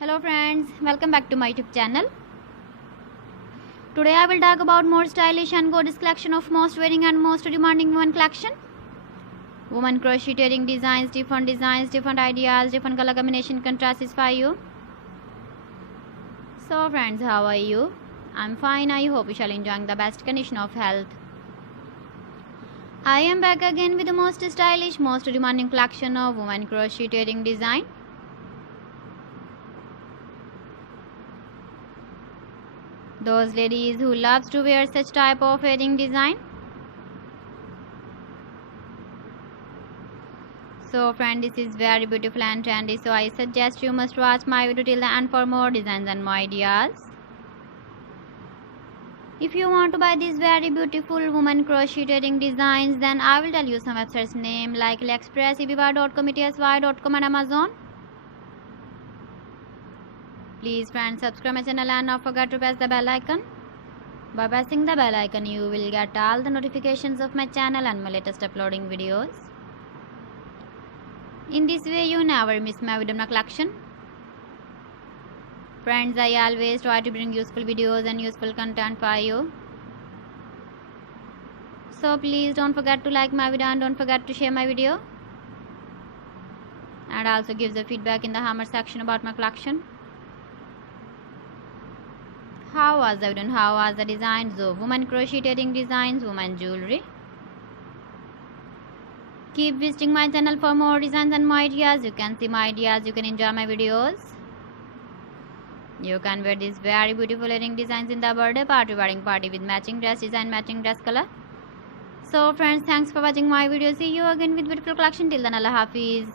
Hello friends, welcome back to my YouTube channel. Today I will talk about more stylish and gorgeous collection of most wearing and most demanding women collection. Women crocheting designs, different ideas, different color combination can satisfy you. So friends, how are you? I'm fine. I hope you shall enjoying the best condition of health. I am back again with the most stylish, most demanding collection of women crocheting design. Those ladies who loves to wear such type of wedding design. So friend, this is very beautiful and trendy, so I suggest you must watch my video till the end for more designs and more ideas. If you want to buy these very beautiful woman crocheting designs, then I will tell you some websites name like AliExpress, eBay.com, etsy.com and Amazon. Please friends, subscribe my channel and not forget to press the bell icon. By pressing the bell icon, you will get all the notifications of my channel and my latest uploading videos. In this way, you never miss my video collection. Friends, I always try to bring useful videos and useful content for you. So please don't forget to like my video and don't forget to share my video. And also give the feedback in the comment section about my collection. How was the video? How was the designs of women crocheting designs, women jewelry? Keep visiting my channel for more designs and more ideas. You can see my ideas, you can enjoy my videos. You can wear these very beautiful earring designs in the birthday party, wedding party with matching dress design, matching dress color. So friends, thanks for watching my video. See you again with beautiful collection. Till then, Allah Hafiz.